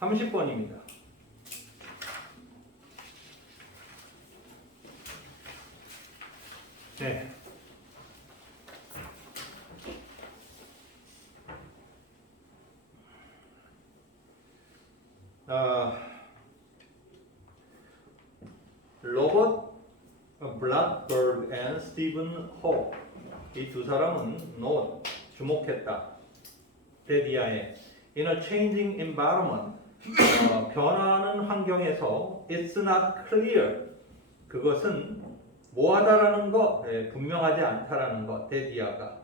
30번입니다. 네. 로버트 블랙버드 앤 스티븐 호 이 두 사람은 note 주목했다. 데디아에 in a changing environment 변화하는 환경에서 it's not clear 그것은 뭐하다라는 것 분명하지 않다라는 것 데디아가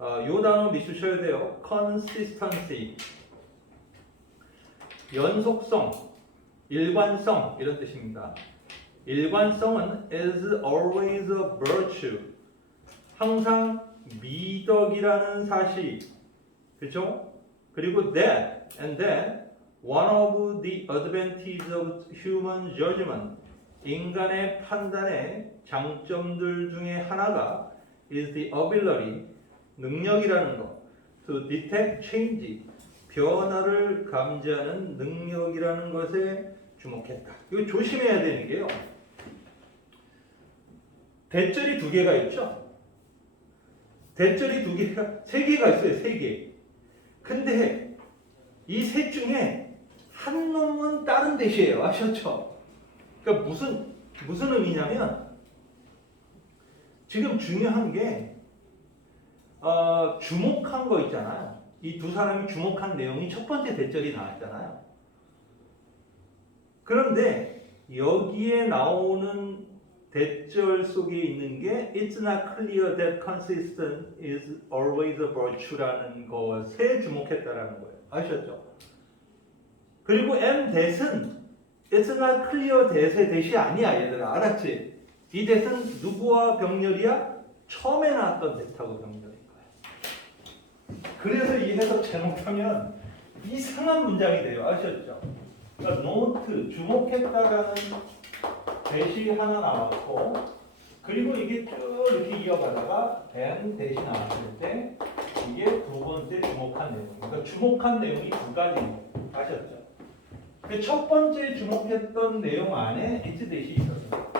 요 단어 미수셔야 돼요. consistency 연속성 일관성 이런 뜻입니다. 일관성은 is always a virtue. 항상 미덕이라는 사실. 그렇죠? 그리고 that and that one of the advantages of human judgment. 인간의 판단의 장점들 중에 하나가 is the ability 능력이라는 것. to detect change. 변화를 감지하는 능력이라는 것에 주목했다. 이거 조심해야 되는 게요. 대절이 두 개가 있죠. 대절이 두 개가 세 개가 있어요. 세 개. 근데 이 셋 중에 한 놈은 다른 대시예요. 아셨죠? 그러니까 무슨 의미냐면 지금 중요한 게 주목한 거 있잖아요. 이 두 사람이 주목한 내용이 첫 번째 대절이 나왔잖아요. 그런데 여기에 나오는 대절 속에 있는 게 It's not clear that consistent is always a virtue라는 것에 주목했다라는 거예요. 아셨죠? 그리고 M that은 It's not clear that의 that이 아니야 얘들아. 알았지? 이 that은 누구와 병렬이야? 처음에 나왔던 that하고 병렬인 거야. 그래서 이 해석 잘못하면 이상한 문장이 돼요. 아셨죠? 그러니까 노트, 주목했다라는 대시 하나 나왔고 그리고 이게 쭉 이렇게 이어가다가 대시 나왔을 때 이게 두 번째 주목한 내용. 그러니까 주목한 내용이 두 가지입니다. 아셨죠? 첫 번째 주목했던 내용 안에 it's 대시 있었어요.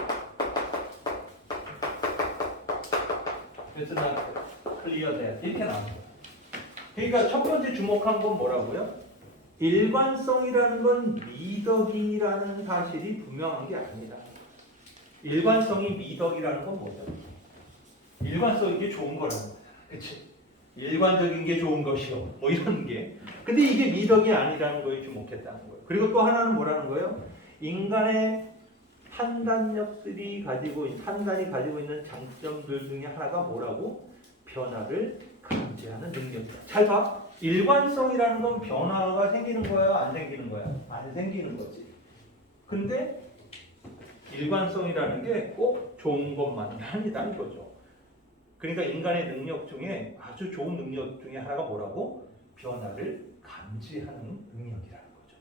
그래서 나 clear that 이렇게 나왔어요. 그러니까 첫 번째 주목한 건 뭐라고요? 일관성이라는 건 미덕이라는 사실이 분명한 게 아니다. 일관성이 미덕이라는 건 뭐죠? 일관성이 게 좋은 거라는 거야. 그치? 일관적인 게 좋은 것이요. 뭐 이런 게. 근데 이게 미덕이 아니라는 거에 주목했다는 거예요. 그리고 또 하나는 뭐라는 거예요? 인간의 판단이 가지고 있는 장점들 중에 하나가 뭐라고? 변화를 감지하는 능력이다. 잘 봐. 일관성이라는 건 변화가 생기는 거야? 안 생기는 거야? 안 생기는 거지. 근데 일관성이라는 게 꼭 좋은 것만은 아니다는 거죠. 그러니까 인간의 능력 중에 아주 좋은 능력 중에 하나가 뭐라고? 변화를 감지하는 능력이라는 거죠.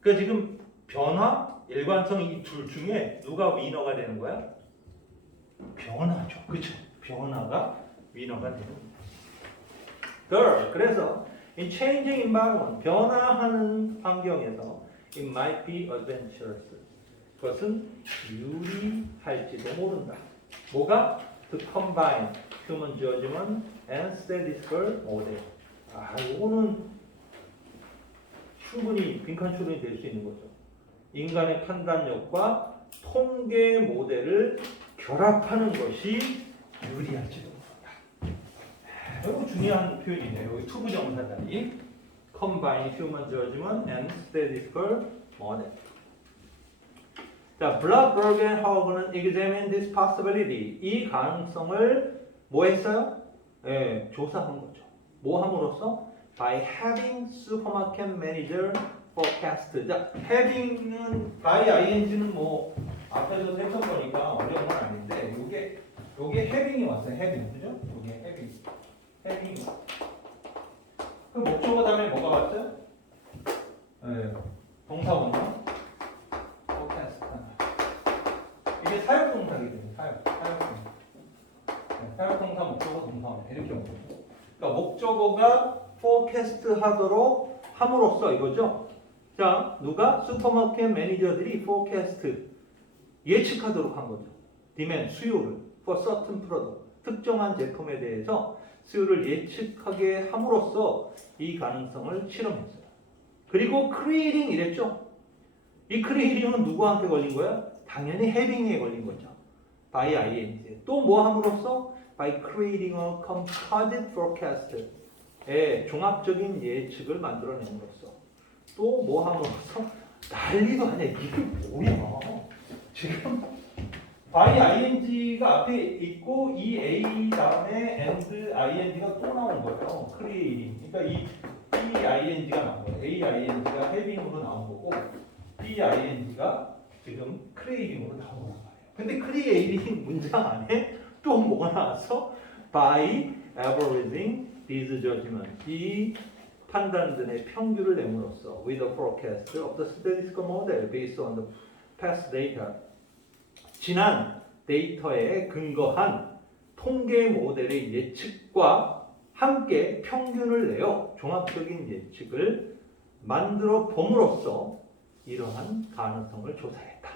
그러니까 지금 변화, 일관성 이 둘 중에 누가 위너가 되는 거야? 변화죠. 그렇죠? 변화가 위너가 되는 거예요. 그래서 in changing environment, 변화하는 환경에서 it might be adventurous. 그것은 유리할지도 모른다. 뭐가? To combine human judgment and statistical model. 이거는 충분히 빈칸 추론이 될 수 있는 거죠. 인간의 판단력과 통계 모델을 결합하는 것이 유리할지도 모른다. 이거 중요한 표현이네요. 여기 투부정사다리. Combine human judgment and statistical model. 자, 블락버그 앤 하워그는 examine this possibility. 이 가능성을 뭐 했어요? 조사한 거죠. 뭐 함으로써? By having supermarket manager forecast. 자, having은 by ing는 뭐 앞에서 했던 거니까 어려운 건 아닌데 요게 having이 왔어요. having. 그죠? 요게 having. 그 목적어 다음에 뭐가 왔죠? 동사 원형. 이게 사역동사거든요. 사역동사, 목적어, 동사 이렇게 온 거죠. 그러니까 목적어가 forecast 하도록 함으로써 이거죠. 자, 누가? 슈퍼마켓 매니저들이 forecast 예측하도록 한 거죠. demand, 수요를 for certain product, 특정한 제품에 대해서 수요를 예측하게 함으로써 이 가능성을 실험했어요. 그리고 creating 이랬죠. 이 creating은 누구한테 걸린 거야? 당연히 having에 걸린 거죠. by ing. 또 뭐 함으로써? by creating a composite forecast. 종합적인 예측을 만들어냄으로써. 또 뭐 함으로써? 난리도 아니야. 이게 뭐야? 지금 by ing가 앞에 있고 이 a 다음에 and ing가 또 나온 거예요. creating. 그러니까 이 ing가 나온 거예요. a ing가 having으로 나온 거고 b ing가 지금 creating으로 나온 거예요. 근데 creating 문장 안에 또 뭐가 나왔어? by averaging these judgment. 이 판단들의 평균을 내므로써 with a forecast of the statistical model based on the past data. 지난 데이터에 근거한 통계 모델의 예측과 함께 평균을 내어 종합적인 예측을 만들어 봄으로써 이러한 가능성을 조사했다.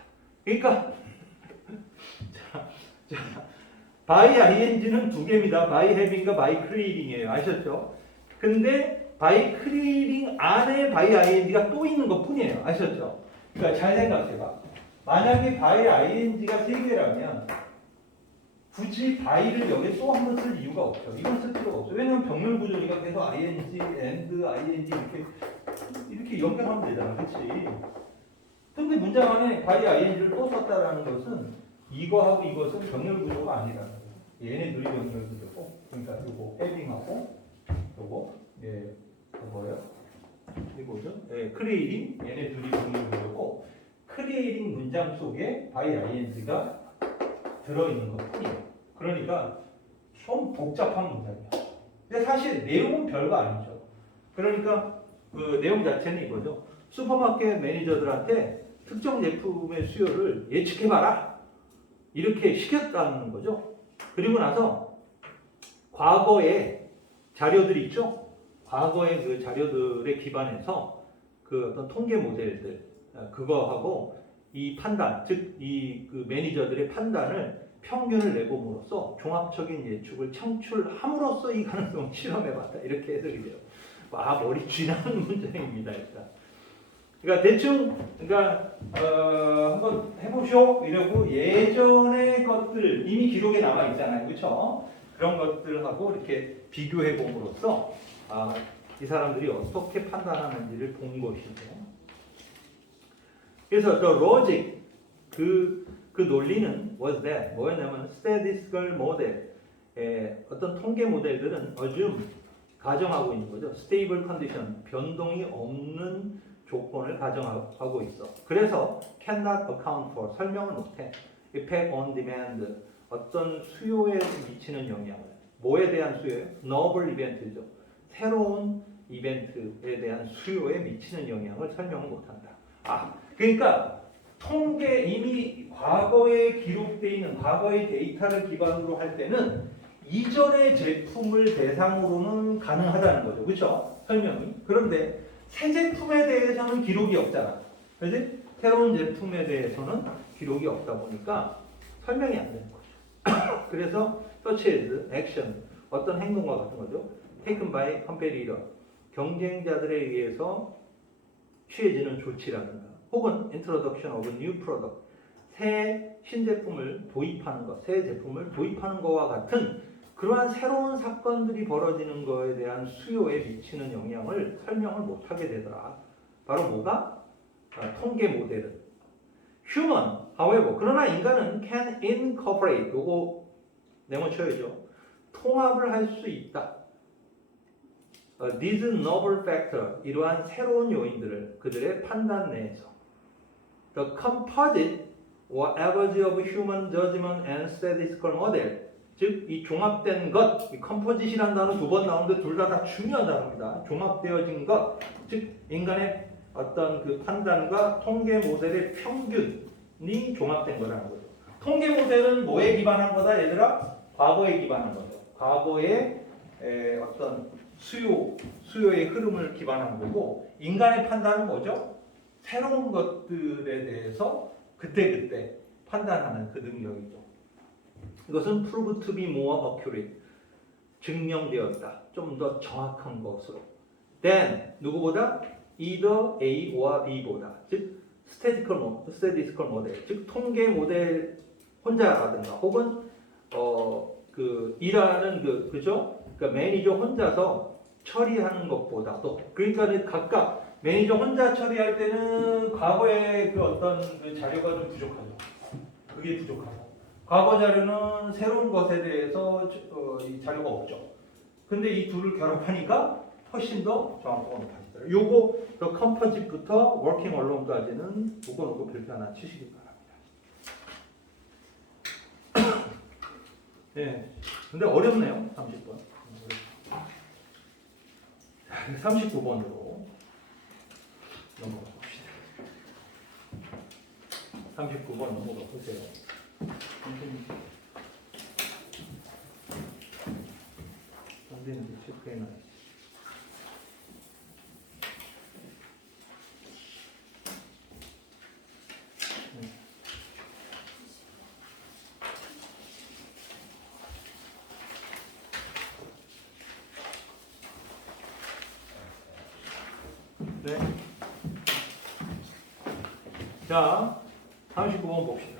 그러니까 by ing는 두 개입니다. by having과 by creating이에요. 아셨죠? 근데 by creating 안에 by ing가 또 있는 것 뿐이에요. 아셨죠? 그러니까 잘 생각해봐. 만약에 by ing가 세 개라면 굳이 by를 여기에 또 한 번 쓸 이유가 없죠. 이건 쓸 필요가 없어요. 왜냐면 병렬 구조니까 계속 ing, and, ing 이렇게 연결하면 되잖아. 그렇지? 근데 문장 안에 by ing를 또 썼다라는 것은 이거하고 이것은 병렬 구조가 아니라는 거예요. 얘네 둘이 병렬 구조고, 그러니까 이거 having하고 요거 뭐예요? 이거죠? creating 얘네 둘이 병렬 구조고, creating 문장 속에 by ing가 들어있는 것뿐이에요. 그러니까 좀 복잡한 문장이야. 근데 사실 내용은 별거 아니죠. 그러니까 그 내용 자체는 이거죠. 슈퍼마켓 매니저들한테 특정 제품의 수요를 예측해봐라. 이렇게 시켰다는 거죠. 그리고 나서 과거의 자료들이 있죠. 과거의 그 자료들에 기반해서 그 어떤 통계 모델들 그거하고 이 판단, 즉 이 그 매니저들의 판단을 평균을 내봄으로써 종합적인 예측을 창출함으로써 이 가능성을 실험해봤다. 이렇게 해석이 돼요. 와, 머리 쥐나는 문장입니다. 일단. 그러니까 대충 한번 해보쇼 이러고 예전의 것들 이미 기록에 남아 있잖아요, 그렇죠? 그런 것들하고 이렇게 비교해 봄으로써 이 사람들이 어떻게 판단하는지를 본 것이죠. 그래서 the logic 그 논리는 was that 뭐였냐면 statistical model 어떤 통계 모델들은 assume 가정하고 있는 거죠. stable condition 변동이 없는 조건을 가정하고 있어. 그래서 cannot account for 설명을 못해. effect on demand 어떤 수요에 미치는 영향을 뭐에 대한 수요예요? novel 이벤트죠. 새로운 이벤트에 대한 수요에 미치는 영향을 설명을 못한다. 그러니까 통계 이미 과거에 기록되어 있는 과거의 데이터를 기반으로 할 때는 이전의 제품을 대상으로는 가능하다는 거죠. 그렇죠? 설명이. 그런데 새 제품에 대해서는 기록이 없잖아. 그렇지? 새로운 제품에 대해서는 기록이 없다 보니까 설명이 안 되는 거죠. 그래서 such as action 어떤 행동과 같은 거죠. taken by competitor 경쟁자들에 의해서 취해지는 조치라든가 혹은 introduction of a new product 새 신제품을 도입하는 것, 새 제품을 도입하는 것과 같은 그러한 새로운 사건들이 벌어지는 것에 대한 수요에 미치는 영향을 설명을 못하게 되더라. 바로 뭐가? 통계 모델은. Human, however, 그러나 인간은 can incorporate, 요거 네모 쳐야죠. 통합을 할 수 있다. These novel factor, 이러한 새로운 요인들을 그들의 판단 내에서 The composite or average of human judgment and statistical model 즉, 이 종합된 것, 이 컴포짓이라는 단어 두 번 나오는데 둘 다 중요한 단어입니다. 종합되어진 것, 즉 인간의 어떤 그 판단과 통계 모델의 평균이 종합된 거라는 거죠. 통계 모델은 뭐에 기반한 거다, 얘들아? 과거에 기반한 거죠. 과거의 어떤 수요의 흐름을 기반한 거고, 인간의 판단은 뭐죠? 새로운 것들에 대해서 그때그때 판단하는 그 능력이죠. 이것은 prove to be more accurate. 증명되었다. 좀 더 정확한 것으로. then 누구보다 either A와 B보다 즉 statistical model 즉 통계 모델 혼자라든가 혹은 그 일하는 그죠? 그러니까 매니저 혼자서 처리하는 것보다도 그러니까 각각 매니저 혼자 처리할 때는 과거의 그 어떤 그 자료가 좀 부족하죠. 그게 부족하고 과거 자료는 새로운 것에 대해서 이 자료가 없죠. 근데 이 둘을 결합하니까 훨씬 더 정확도가 높아지더라고요. 요거 더 컴퍼짓부터 워킹 언론까지는 묶어놓고 별표 하나 치시기 바랍니다. 네, 근데 어렵네요. 30번. 39번으로 넘어가 봅시다. 39번 넘어가 보세요. 선생님들 체크해놔야지. 네. 자, 39번 봅시다.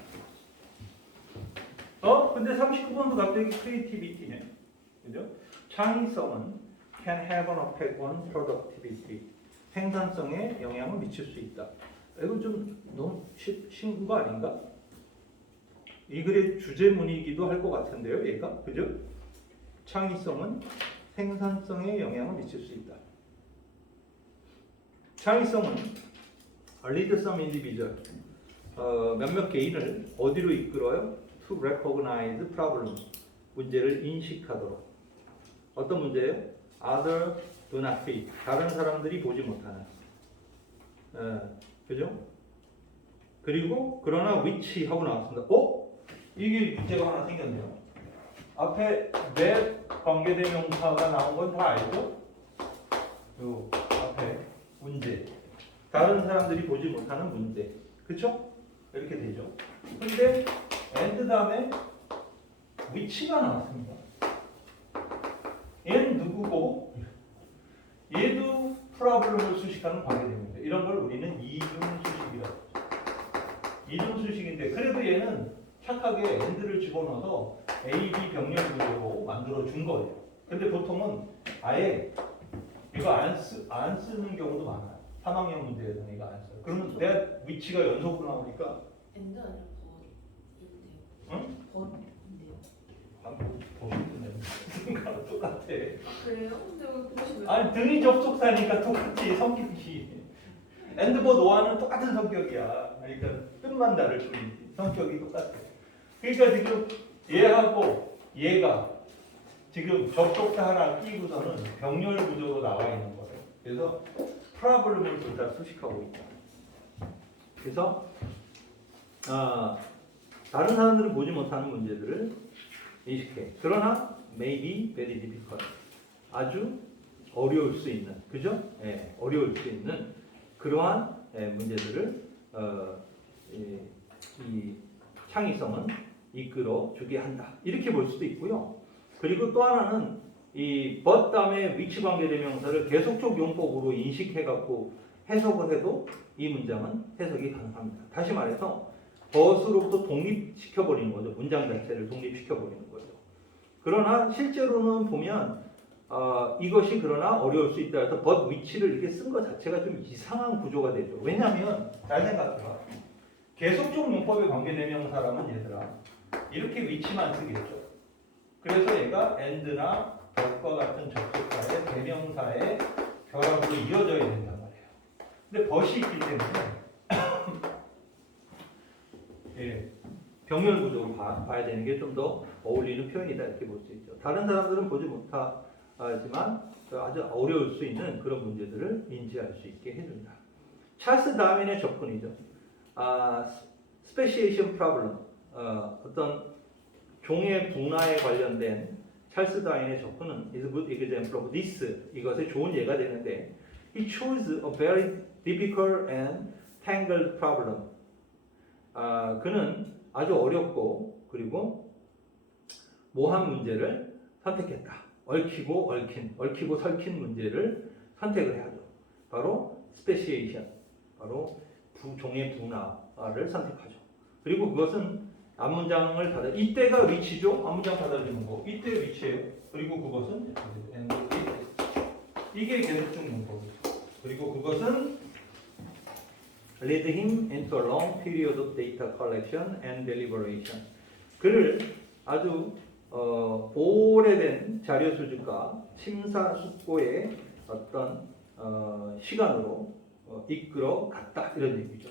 근데 39번도 갑자기 크리에이티비티네. 그죠? 창의성은 can have an effect on productivity. 생산성에 영향을 미칠 수 있다. 이거 좀 너무 쉬운 거 아닌가? 이 글의 주제문이기도 할 것 같은데요, 얘가. 그죠? 창의성은 생산성에 영향을 미칠 수 있다. 창의성은 lead some individual 몇몇 개인을 어디로 이끌어요? To recognize problem 문제를 인식하도록. 어떤 문제예요? Other do not see. 다른 사람들이 보지 못하는. 그죠? 그리고 그러나 which 하고 나왔습니다. 이게 문제가 하나 생겼네요. 앞에 that 관계대명사가 나온 건 다 알죠? 요 앞에 문제. 다른 사람들이 보지 못하는 문제. 그쵸? 이렇게 되죠. 근데 and 다음에 which가 나왔습니다. 얘는 누구고? 얘도 프로블럼을 수식하는 관계대명사. 이런 걸 우리는 이중수식이라고 하죠. 이중수식인데 그래도 얘는 착하게 and를 집어넣어서 A, B 병렬 구조로 만들어 준 거예요. 근데 보통은 아예 이거 안 쓰는 경우도 많아요. 3학년 문제에서는 이거 안 써요. 그러면 내가 위치가 연속으로 나오니까 엔드 아니라 버인데요. 응? 버인데요. 버인데요. 똑같아. 그래요? 근데 왜 그것이 왜? 아니 등이 접속사니까 똑같지 성격이. 엔드버 노아는 똑같은 성격이야. 그러니까 뜻만 다를 뿐이지 성격이 똑같아. 그러니까 지금 얘하고 얘가 지금 접속사 하나 끼고서는 병렬 구조로 나와 있는 거예요. 그래서 프로블럼을 둘 다 수식하고 있다. 그래서 다른 사람들은 보지 못하는 문제들을 인식해. 그러나 maybe very difficult. 아주 어려울 수 있는, 그죠? 예, 어려울 수 있는 그러한 문제들을 이 창의성은 이끌어 주게 한다. 이렇게 볼 수도 있고요. 그리고 또 하나는 이 but 다음에 which 관계대명사를 계속적 용법으로 인식해갖고 해석을 해도 이 문장은 해석이 가능합니다. 다시 말해서 but으로부터 독립시켜버리는 거죠. 문장 자체를 독립시켜버리는 거죠. 그러나 실제로는 보면 이것이 그러나 어려울 수 있다 해서 but which를 이렇게 쓴 것 자체가 좀 이상한 구조가 되죠. 왜냐하면 잘 생각해봐. 계속적 용법의 관계대명사라면 얘들아 이렇게 which만 쓰겠죠. 그래서 얘가 and나 but과 같은 접속사의 대명사의 결합으로 이어져야 된단 말이에요. 근데 but이 있기 때문에 예, 병렬 구조로 봐야 되는 게 좀 더 어울리는 표현이다 이렇게 볼 수 있죠. 다른 사람들은 보지 못하지만 아주 어려울 수 있는 그런 문제들을 인지할 수 있게 해준다. 찰스 다윈의 접근이죠. 스페시에이션 프로블럼, 어떤 종의 분화에 관련된 찰스 다윈의 접근은 is a good example of this. 이것의 좋은 예가 되는데 he chose a very difficult and tangled problem. 그는 아주 어렵고 그리고 모호한 문제를 선택했다. 얽히고 설킨 문제를 선택을 해야죠. 바로 speciation, 바로 종의 분화를 선택하죠. 그리고 그것은 앞문장을 닫아 이때가 위치죠. 앞문장 닫아주는 거. 이때 위치예요. 그리고 그것은 이게 계속 죽는 거죠. 그리고 그것은 lead him into a long period of data collection and deliberation. 그를 아주 오래된 자료 수집과 심사숙고의 어떤 시간으로 이끌어 갔다 이런 얘기죠.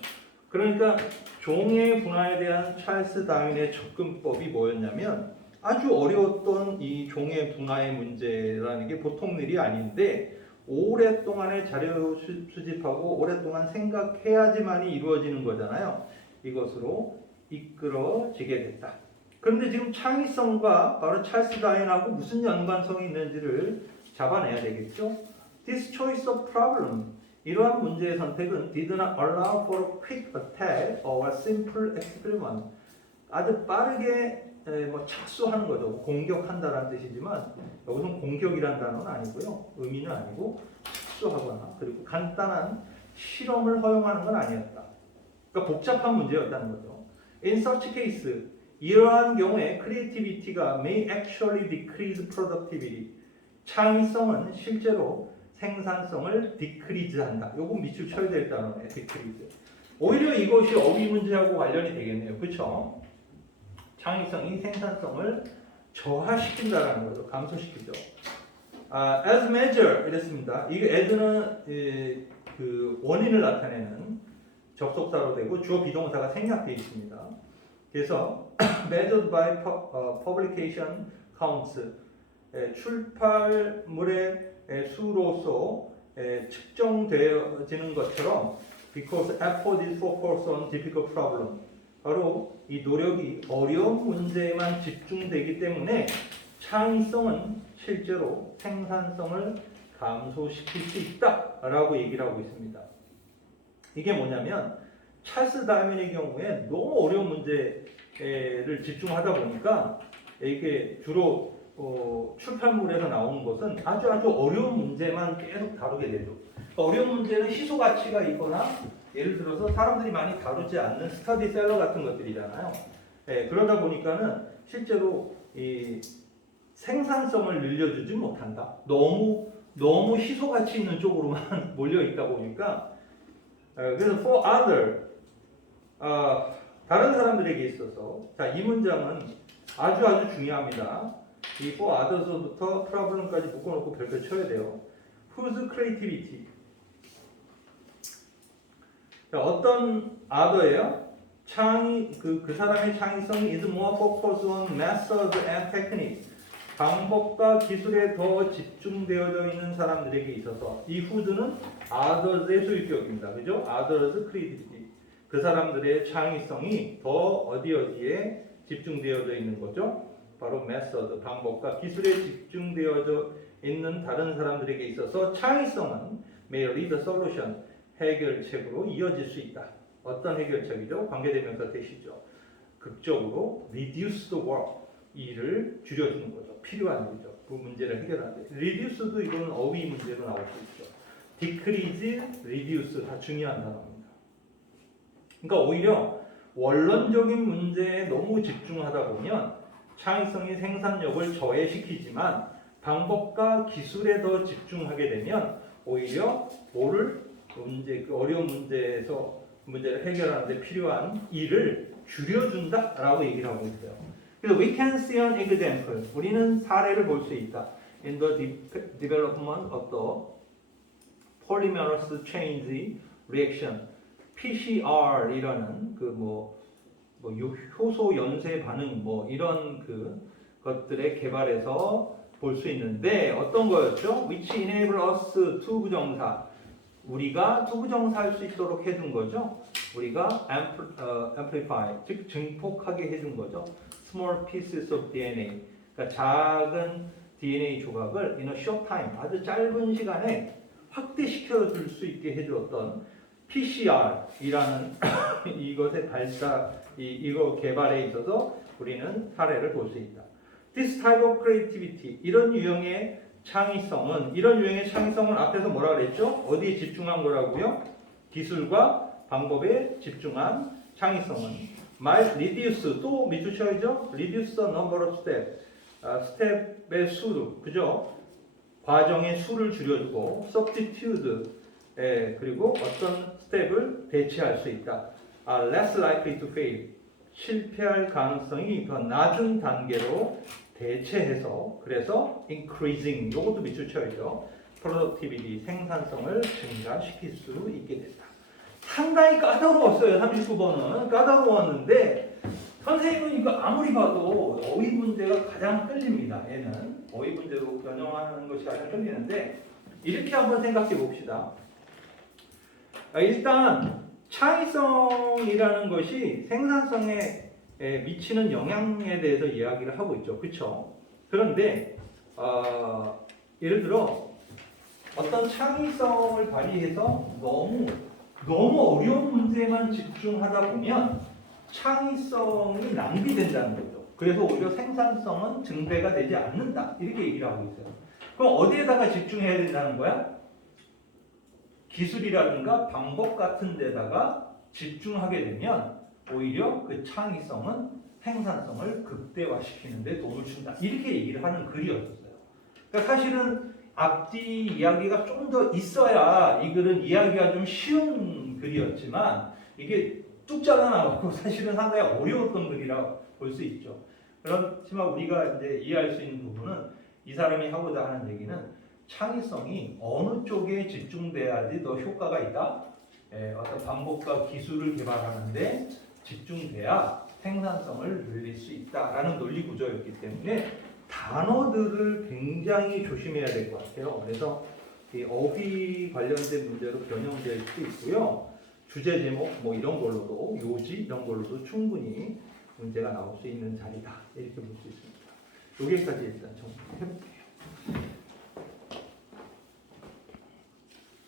그러니까 종의 분화에 대한 찰스 다윈의 접근법이 뭐였냐면 아주 어려웠던 이 종의 분화의 문제라는 게 보통 일이 아닌데 오랫동안의 자료 수집하고 오랫동안 생각해야지만이 이루어지는 거잖아요. 이것으로 이끌어지게 됐다. 그런데 지금 창의성과 바로 찰스 다윈하고 무슨 연관성이 있는지를 잡아내야 되겠죠. This choice of problem, 이러한 문제의 선택은 did not allow for a quick attack or a simple experiment. 아주 빠르게 착수하는 거죠. 공격한다라는 뜻이지만 여기서는 공격이라는 단어는 아니고요. 의미는 아니고 착수하거나 그리고 간단한 실험을 허용하는 건 아니었다. 그러니까 복잡한 문제였다는 거죠. In such case, 이러한 경우에 creativity가 may actually decrease productivity. 창의성은 실제로 생산성을 decrease한다. 요거 밑줄 쳐야 될 단어예요. decrease. 오히려 이것이 어휘 문제하고 관련이 되겠네요. 그렇죠? 창의성이 생산성을 저하시킨다라는 거죠. 감소시키죠. As measure 이랬습니다. 이 as는 그 원인을 나타내는 접속사로 되고 주어 비동사가 생략되어 있습니다. 그래서 measured by publication counts, 출판물의 수로서 측정되어지는 것처럼 because effort is focused on difficult problem. 바로 이 노력이 어려운 문제에만 집중되기 때문에 창의성은 실제로 생산성을 감소시킬 수 있다라고 얘기를 하고 있습니다. 이게 뭐냐면 찰스 다윈의 경우에 너무 어려운 문제를 집중하다 보니까 이게 주로 출판물에서 나오는 것은 아주 어려운 문제만 계속 다루게 되죠. 어려운 문제는 희소 가치가 있거나 예를 들어서 사람들이 많이 다루지 않는 스터디셀러 같은 것들이잖아요. 그러다 보니까는 실제로 이 생산성을 늘려주지 못한다. 너무 희소 가치 있는 쪽으로만 몰려 있다 보니까 그래서 for other 다른 사람들에게 있어서 자, 이 문장은 아주 중요합니다. 이 for others부터 problem까지 묶어놓고 별표 쳐야 돼요. Whose creativity? 자, 어떤 other예요? 그 사람의 창의성이 is more focused on method and technique. 방법과 기술에 더 집중되어져 있는 사람들에게 있어서 이 whose는 others의 소유격입니다. 그죠? others creativity. 그 사람들의 창의성이 더 어디에 집중되어져 있는 거죠? 바로 method, 방법과 기술에 집중되어져 있는 다른 사람들에게 있어서 창의성은 may lead the solution, 해결책으로 이어질 수 있다. 어떤 해결책이죠? 관계대명사 대시죠. 극적으로 reduce the work, 일을 줄여주는 거죠. 필요한 일이죠. 그 문제를 해결하는데 reduce도 이거는 어휘 문제로 나올 수 있죠. decrease, reduce 다 중요한 단어입니다. 그러니까 오히려 원론적인 문제에 너무 집중하다 보면 창의성이 생산력을 저해시키지만 방법과 기술에 더 집중하게 되면 오히려 어려운 문제를 해결하는 데 필요한 일을 줄여준다라고 얘기를 하고 있어요. 그래서 we can see an example. 우리는 사례를 볼 수 있다. In the development of the polymerase chain reaction, PCR이라는 효소 연쇄 반응 이런 것들의 개발에서 볼 수 있는데 어떤 거였죠? Which enable us to 부정사. 우리가 투부정사 할 수 있도록 해준 거죠. 우리가 amplify, 즉 증폭하게 해준 거죠. Small pieces of DNA, 그러니까 작은 DNA 조각을 in a short time, 아주 짧은 시간에 확대시켜 줄 수 있게 해주었던 PCR이라는 이것의 이거 개발에 있어서 우리는 사례를 볼 수 있다. This type of creativity, 이런 유형의 창의성은 앞에서 뭐라 그랬죠? 어디에 집중한 거라고요? 기술과 방법에 집중한 창의성은 might reduce, 또 밑줄 쳐야죠? reduce the number of steps, 스텝의 수를, 그죠? 과정의 수를 줄여주고 substitute, 그리고 어떤 스텝을 대체할 수 있다. less likely to fail, 실패할 가능성이 더 낮은 단계로 대체해서, 그래서 increasing, 요것도 밑줄 쳐야죠. productivity, 생산성을 증가시킬 수 있게 된다. 상당히 까다로웠어요. 39번은 까다로웠는데 선생님은 이거 아무리 봐도 어휘 문제가 가장 끌립니다. 얘는 어휘 문제로 변형하는 것이 가장 끌리는데, 이렇게 한번 생각해 봅시다. 일단 창의성이라는 것이 생산성에 미치는 영향에 대해서 이야기를 하고 있죠. 그렇죠? 그런데 예를 들어 어떤 창의성을 발휘해서 너무 어려운 문제만 집중하다 보면 창의성이 낭비된다는 거죠. 그래서 오히려 생산성은 증대가 되지 않는다. 이렇게 얘기를 하고 있어요. 그럼 어디에다가 집중해야 된다는 거야? 기술이라든가 방법 같은 데다가 집중하게 되면 오히려 그 창의성은 생산성을 극대화시키는 데 도움을 준다. 이렇게 얘기를 하는 글이었어요. 그러니까 사실은 앞뒤 이야기가 좀 더 있어야 이 글은 이야기가 좀 쉬운 글이었지만 이게 뚝 잘라나가고 사실은 상당히 어려웠던 글이라고 볼 수 있죠. 그렇지만 우리가 이제 이해할 수 있는 부분은 이 사람이 하고자 하는 얘기는 창의성이 어느 쪽에 집중돼야지 더 효과가 있다. 어떤 방법과 기술을 개발하는데 집중돼야 생산성을 늘릴 수 있다라는 논리 구조였기 때문에 단어들을 굉장히 조심해야 될 것 같아요. 그래서 이 어휘 관련된 문제로 변형될 수도 있고요. 주제 제목 뭐 이런 걸로도 요지 이런 걸로도 충분히 문제가 나올 수 있는 자리다. 이렇게 볼 수 있습니다. 여기까지 일단 정리해볼게요.